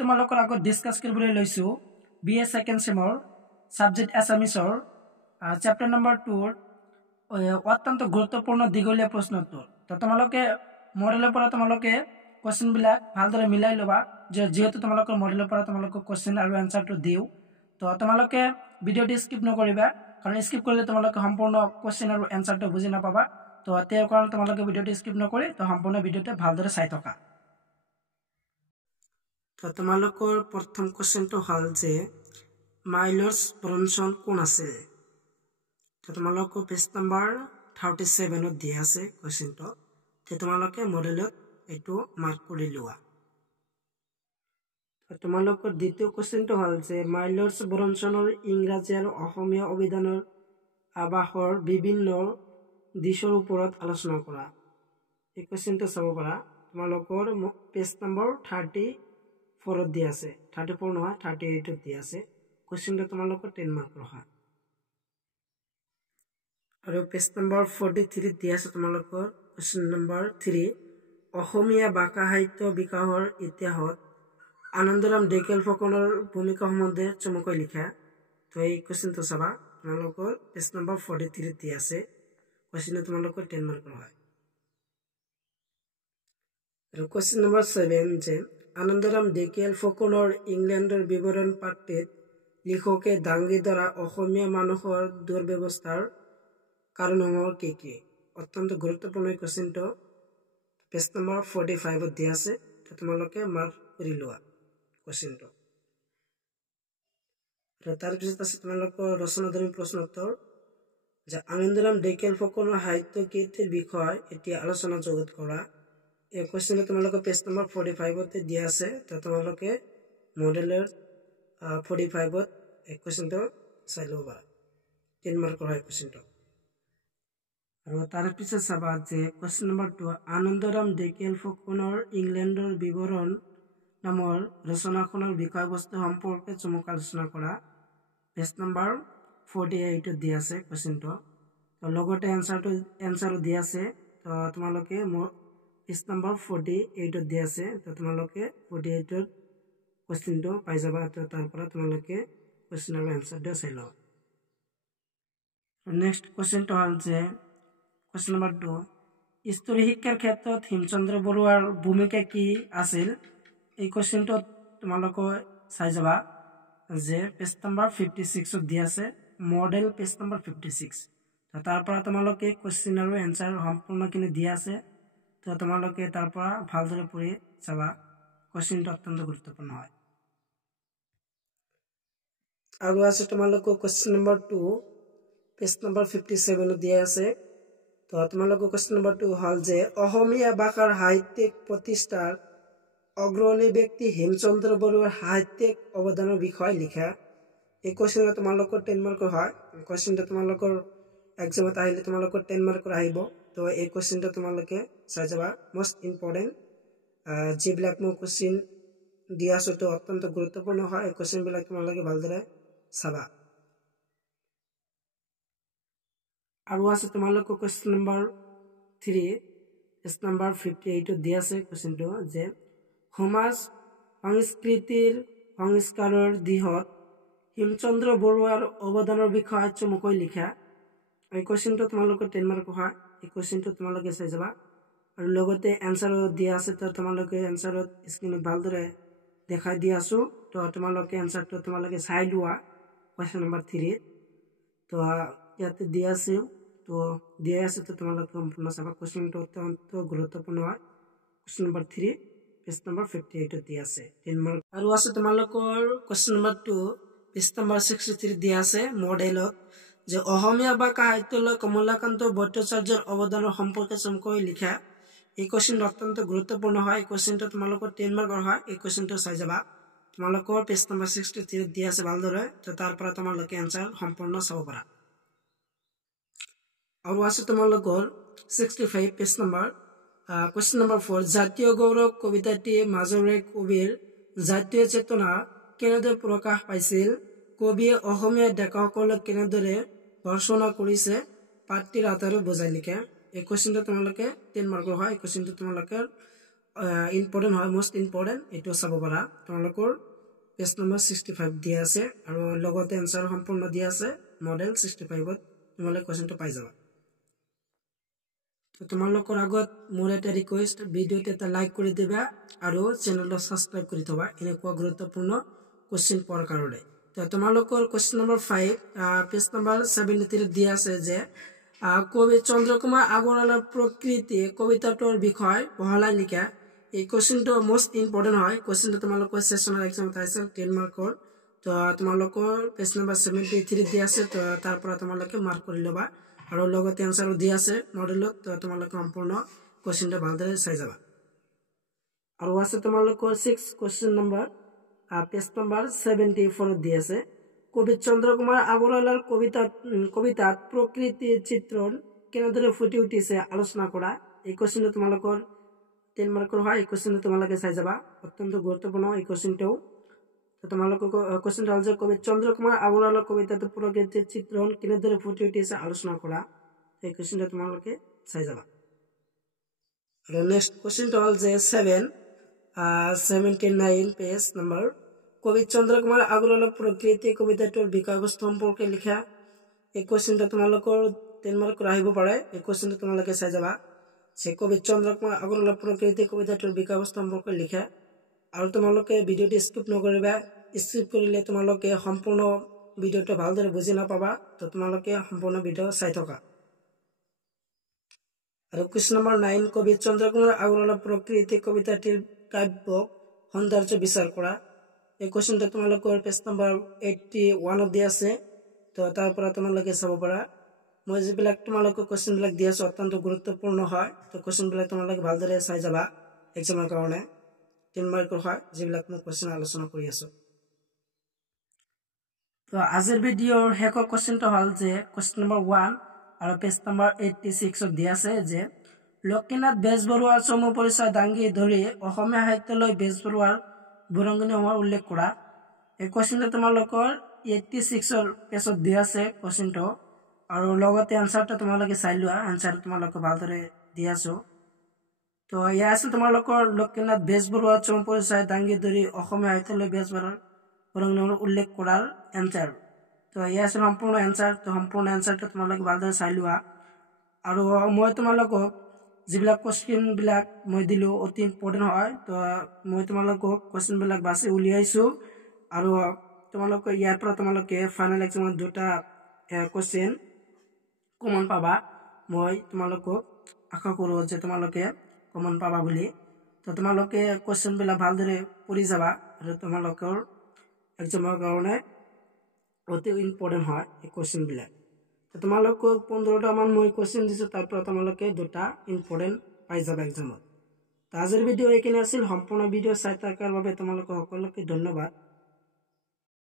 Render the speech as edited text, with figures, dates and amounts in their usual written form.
তোমালোকৰ আগত ডিসকাস কৰিবলৈ লৈছো বিএ সেকেন্ড সেমৰ সাবজেক্ট এছামিছৰ চেপ্টাৰ নম্বৰ 2 অত্যন্ত গুৰুত্বপূৰ্ণ দীঘলীয়া প্ৰশ্ন উত্তৰ তো তোমালোকে মডেলৰ পৰা তোমালোকে কোৱেশ্চন বিলাক ভালদৰে মিলাই লবা যেহেতু তোমালোকৰ মডেলৰ পৰা তোমালোকক কোৱেশ্চন আৰু আনসাৰটো দিও তো তোমালোকে ভিডিঅ'টো স্কিপ নকৰিবা কাৰণ স্কিপ কৰিলে তোমালোকে সম্পূৰ্ণ কোৱেশ্চন আৰু আনসাৰটো বুজি নাপাবা তো তেওঁৰ কাৰণে তোমালোকে ভিডিঅ'টো স্কিপ নকৰি তো সম্পূৰ্ণ ভিডিঅ'টো ভালদৰে চাই থকা তো তোমালোকৰ প্ৰথম কোৱেশ্চনটো হল যে মাইলৰ্ছ ব্ৰনছন কোন আছে তো তোমালোকৰ পেজ নম্বৰ 37 ত দিয়া আছে কোৱেশ্চনটো তো তোমালোকে মডেলত এটো মাৰ্ক কৰি লোৱা তো তোমালোকৰ দ্বিতীয় কোৱেশ্চনটো হল যে মাইলৰ্ছ ব্ৰনছনৰ ইংৰাজী আৰু অসমীয়া অভিধানৰ আৱাসৰ বিভিন্ন দিশৰ ওপৰত আলোচনা কৰা এই কোৱেশ্চনটো চাব পাৰা তোমালোকৰ পেজ নম্বৰ 34 ত দিয়া আছে 34 নহয় 38 ত দিয়া আছে কোৱেশ্চনটো তোমালোকৰ 10 মাৰ্কৰ হয় আৰু পেজ নম্বৰ 43 ত দিয়া আছে তোমালোকৰ কোৱেশ্চন নম্বৰ 3 অসমীয়া ভাষা সাহিত্য বিকাশৰ ইতিহাসত আনন্দৰাম ঢেকীয়াল ফুকনৰ ভূমিকা সম্বন্ধে চমুকৈ লিখা তো এই কোৱেশ্চনটো চাবা তোমালোকৰ পেজ নম্বৰ 43 ত দিয়া আছে কোৱেশ্চনটো তোমালোকৰ 10 মাৰ্কৰ হয় আৰু কোৱেশ্চন নম্বৰ 7 যে আনন্দৰাম ঢেকীয়াল ফুকনৰ ইংলেণ্ডৰ বিৱৰণ পাঠটিত লিখকে দাঙি ধৰা অসমীয়া মানুহৰ দুৰ্ব্যৱস্থাৰ কাৰণসমূহ কি কি অত্যন্ত গুৰুত্বপূৰ্ণ কোৱেশ্চনটো পেজ নম্বৰ 45 ত দিয়া আছে তো তোমালোকে মাৰ্ক কৰি লোৱা কোৱেশ্চনটো আৰু তাৰ পিছত আছে তোমালোকৰ ৰচনাধৰ্মী প্ৰশ্ন উত্তৰ যে আনন্দৰাম ঢেকীয়াল ফুকনৰ সাহিত্য কীৰ্তিৰ বিষয় এতিয়া আলোচনা জগত কৰা এই কোৱেশ্চনটো তোমালোকৰ পেজ নম্বৰ 45 তে দিয়া আছে তো তোমালোকে মডেলৰ 45 ত এই কোৱেশ্চনটো চাই লবা 10 মাৰ্কৰ হয় কোৱেশ্চনটো আৰু তাৰ পিছত চাবা যে কোৱেশ্চন নম্বৰ 2 আনন্দৰাম ঢেকীয়াল ফুকনৰ ইংলেণ্ডৰ বিৱৰণ নামৰ ৰচনাখনৰ বিষয়বস্তু সম্পৰ্কে চমুক আলোচনা কৰা পেজ নম্বৰ 48 ত দিয়া আছে কোৱেশ্চনটো তো লগতে আনসাৰ দিয়া আছে তো তোমালোকে পেজ নম্বৰ 48 ত দিয়া আছে তো তোমালোকে 48 ত কোৱেশ্চনটো পাই যাবা তো তাৰ পৰা তোমালোকে কোৱেশ্চন আৰু আনসাৰটো চাই লও নেক্সট কোৱেশ্চনটো হল যে কোৱেশ্চন নম্বৰ 2 ইষ্টৰী শিক্ষাৰ ক্ষেত্ৰত হিমচন্দ্ৰ বৰুৱাৰ ভূমিকা কি আছিল এই কোৱেশ্চনটো তোমালোকে চাই যাবা যে পেজ নম্বৰ 56 ত দিয়া আছে মডেল পেজ নম্বৰ 56 তো তাৰ পৰা তোমালোকে কোৱেশ্চন আৰু আনসাৰ সম্পূৰ্ণখিনি দিয়া আছে তো তোমালোকে তাৰ পৰা ভালদৰে পঢ়ি চাবা কোৱেশ্চনটো অত্যন্ত গুৰুত্বপূৰ্ণ হয় আৰু আছে তোমালোকৰ কোৱেশ্চন নম্বৰ 2 পেজ নম্বৰ 57 ত দিয়া আছে তো তোমালোকৰ কোৱেশ্চন নম্বৰ 2 হল যে অসমীয়া ভাষাৰ সাহিত্যিক প্ৰতিষ্ঠাৰ অগ্ৰণী ব্যক্তি হিমচন্দ্ৰ বৰুৱাৰ সাহিত্যিক অৱদানৰ বিষয়ে লিখা এই কোৱেশ্চনটো তোমালোকৰ 10 মাৰ্কৰ হয় কোৱেশ্চনটো তোমালোকৰ এক্সামত আহিলে তোমালোকৰ 10 মাৰ্কৰ আহিব তো এই কোৱেশ্চনটো তোমালোকে চাই যাবা মোস্ট ইম্পৰ্টেন্ট যিবিলাক মই কোৱেশ্চন দিয়া আছে তো অত্যন্ত গুৰুত্বপূৰ্ণ হয় এই কোৱেশ্চন বিলাক তোমালোকে ভালদৰে চাবা আৰু আছে তোমালোকৰ কোৱেশ্চন নম্বৰ 3 পেজ নম্বৰ 58 ত দিয়া আছে কোৱেশ্চনটো যে সমাজ সংস্কৃতিৰ সংস্কাৰৰ দিশত হিমচন্দ্ৰ বৰুৱাৰ অৱদানৰ বিষয়ে চমুকৈ লিখা এই কোৱেশ্চনটো তোমালোকৰ 10 মাৰ্কৰ হয় এই কোৱেশ্চনটো তোমালোকে চাই যাবা আৰু লগতে আনসাৰ দিয়া আছে তো তোমালোকে আনসাৰত স্ক্ৰিনত ভালদৰে দেখাই দি আছো তো তোমালোকে আনসাৰটো তোমালোকে চাই লোৱা কোৱেশ্চন নম্বৰ 3 তো ইয়াতে দিয়া আছে তো তোমালোকে সম্পূৰ্ণ চাবা কোৱেশ্চনটো অত্যন্ত গুৰুত্বপূৰ্ণ হয় কোৱেশ্চন নম্বৰ 3 পেজ নম্বৰ 58 ত দিয়া আছে 10 মাৰ্ক আৰু আছে তোমালোকৰ কোৱেশ্চন নম্বৰ 2 পেজ নম্বৰ 63 দিয়া আছে মডেলত যে অসমীয়া ভাষা সাহিত্যলৈ কমলাকান্ত ভট্টাচাৰ্যৰ অৱদানৰ সম্পৰ্কে চমুকৈ লিখা এই কোৱেশ্চনটো অত্যন্ত গুৰুত্বপূৰ্ণ হয় এই কোৱেশ্চনটো তোমালোকৰ 10 মাৰ্কৰ হয় এই কোৱেশ্চনটো চাই যাবা তোমালোকৰ পেজ নম্বৰ 63 ত দিয়া আছে ভালদৰে তো তাৰ পৰা তোমালোকে আনসাৰ সম্পূৰ্ণ চাব পাৰা আৰু আছে তোমালোকৰ 65 পেজ নম্বৰ কোৱেশ্চন নম্বৰ 4 জাতীয় গৌৰৱ কবিতাটি মাজৰে কবিৰ জাতীয় চেতনা কেনেদৰে প্ৰকাশ পাইছিল কবিয়ে অসমীয়া ডেকাসকলক কেনেদৰে ভৰ্ৎসনা কৰিছে পাঠটিৰ আধাৰত বুজাই লিখা এই কোৱেশ্চনটো তোমালোকে 10 মাৰ্কৰ হয় এই কোৱেশ্চনটো তোমালোকে ইম্পৰ্টেণ্ট হয় মোষ্ট ইম্পৰ্টেণ্ট এইটো চাব পাৰা তোমালোকৰ পেজ নম্বৰ 65 দিয়া আছে আৰু লগতে এনসাৰ সম্পূৰ্ণ দিয়া আছে মডেল 65ত তোমালোকে কোৱেশ্চনটো পাই যাবা তো তোমালোকৰ আগত মোৰ এটা ৰিকুৱেষ্ট ভিডিওতে এটা লাইক কৰি দিবা আৰু চেনেলটো সাবস্ক্ৰাইব কৰি থবা এনেকুৱা গুৰুত্বপূৰ্ণ কোৱেশ্চন পঢ়াৰ কাৰণে তো তোমালোকৰ কোৱেশ্চন নম্বৰ 5 পেজ নম্বৰ 73 দিয়া আছে যে কবি চন্দ্ৰকুমাৰ আগৰৱালাৰ প্ৰকৃতি কবিতাটোৰ বিষয় বহলাই লিখা এই কোৱেশ্চনটো মোষ্ট ইম্পৰ্টেণ্ট হয় কোৱেশ্চনটো তোমালোকৰ সেশনাল এক্সামত আহিছে 10 মাৰ্কৰ তো তোমালোকৰ পেজ নম্বৰ 73 দিয়া আছে তো তাৰ পৰা তোমালোকে মাৰ্ক কৰি লবা আৰু লগতে এনসাৰ দিয়া আছে মডেলত তো তোমালোকে সম্পূৰ্ণ কোৱেশ্চনটো ভালদৰে চাই যাবা আৰু আছে তোমালোকৰ 6 কোৱেশ্চন নম্বৰ পেজ নম্বৰ 74 দিয়া আছে কবি চন্দ্ৰকুমাৰ আগৰৱালাৰ কবিতাত প্ৰকৃতিৰ চিত্ৰণ কেনেদৰে ফুটি উঠিছে আলোচনা কৰা এই কোৱেশ্চনটো তোমালোকৰ 10 মাৰ্কৰ হয় এই কোৱেশ্চনটো তোমালোকে চাই যাবা অত্যন্ত গুৰুত্বপূৰ্ণ এই কোৱেশ্চনটো তো তোমালোকৰ কোৱেশ্চনটো হ'ল যে কবি চন্দ্ৰকুমাৰ আগৰৱালাৰ কবিতাত প্ৰকৃতিৰ চিত্ৰণ কেনেদৰে ফুটি উঠিছে আলোচনা কৰা এই কোৱেশ্চনটো তোমালোকে চাই যাবা আৰু নেক্সট কোৱেশ্চনটো হ'ল যে 79 পেজ নম্বৰ কবি চন্দ্ৰকুমাৰ আগৰৱালাৰ প্ৰকৃতি কবিতাটোৰ বিষয়বস্তু সম্পৰ্কে লিখা এই কোৱেশ্চনটো তোমালোকৰ 10 মাৰ্কৰ আহিব পাৰে এই কোৱেশ্চনটো তোমালোকে চাই যাবা যে কবি চন্দ্ৰকুমাৰ আগৰৱালাৰ প্ৰকৃতি কবিতাটোৰ বিষয়বস্তু সম্পৰ্কে লিখা আৰু তোমালোকে ভিডিওটো স্কিপ নকৰিবা স্কিপ কৰিলে তোমালোকে সম্পূৰ্ণ ভিডিওটো ভালদৰে বুজি নাপাবা তো তোমালোকে সম্পূৰ্ণ ভিডিও চাই থকা আৰু কোৱেশ্চন নম্বৰ 9 কবি চন্দ্ৰকুমাৰ আগৰৱালাৰ প্ৰকৃতি কবিতাটিৰ কাব্যক সৌন্দৰ্য বিচাৰ কৰা এই কোৱেশ্চনটো তোমালোকৰ পেজ নম্বৰ 81 দিয়া আছে তো তাৰ পৰা তোমালোকে চাব পাৰা মই যিবিলাক তোমালোকৰ কোৱেশ্চন বিলাক দিয়া আছে অত্যন্ত গুৰুত্বপূৰ্ণ হয় তো কোৱেশ্চন বিলাক তোমালোকে ভালদৰে চাই যাবা এক্সামৰ কাৰণে 10 মাৰ্কৰ হয় যিবিলাক মই কোৱেশ্চন আলোচনা কৰি আছো তো আজিৰ ভিডিওৰ শেষৰ কোৱেশ্চনটো হ'ল যে কোৱেশ্চন নম্বৰ 1 আৰু পেজ নম্বৰ 86 দিয়া আছে যে লক্ষ্মীনাথ বেজবৰুৱাৰ চমু পৰিচয় দাঙি ধৰি অসমীয়া সাহিত্যলৈ বেজবৰুৱাৰ বুৰঞ্জীসমূহৰ উল্লেখ কৰা এই কোৱেশ্চনটো তোমালোকৰ 86 পেজত দিয়া আছে কোৱেশ্চনটো আৰু লগতে আনসাৰটো তোমালোকে চাই লোৱা আনসাৰ তোমালোকে ভালদৰে দিয়া আছে তো ইয়া আছে তোমালোকৰ লক্ষ্মীনাথ বেজবৰুৱাৰ চমু পৰিচয় দাঙি ধৰি অসমীয়া সাহিত্যলৈ বেজবৰুৱাৰ বুৰঞ্জীসমূহৰ উল্লেখ কৰাৰ আনসাৰ তো ইয়া আছে সম্পূৰ্ণ আনসাৰ তো সম্পূৰ্ণ আনসাৰটো তোমালোকে ভালদৰে চাই লোৱা আৰু মই তোমালোকক যিবিলাক কোৱেশ্চন বিলাক মই দিলো অতি ইম্পৰ্টেণ্ট হয় তো মই তোমালোকক কোৱেশ্চন বিলাক বাছি উলিয়াইছো আৰু তোমালোকে ইয়াৰ পৰা তোমালোকে ফাইনেল এক্সামত দুটা কোৱেশ্চন কমন পাবা মই তোমালোকক আশা কৰো যে তোমালোকে কমন পাবা বুলি তো তোমালোকে কোৱেশ্চন বিলাক ভালদৰে পঢ়ি যাবা আৰু তোমালোকৰ এক্সামৰ কাৰণে অতি ইম্পৰ্টেণ্ট হয় এই কোৱেশ্চন বিলাক তো তোমালোকক 15টা মান মই কোৱেশ্চন দিছো তাৰ পৰা তোমালোকে দুটা ইম্পৰ্টেণ্ট পাই যাবা এক্সামত তো আজিৰ ভিডিও এইখিনি আছিল সম্পূৰ্ণ ভিডিও চাই থকাৰ বাবে তোমালোকক সকলোকে ধন্যবাদ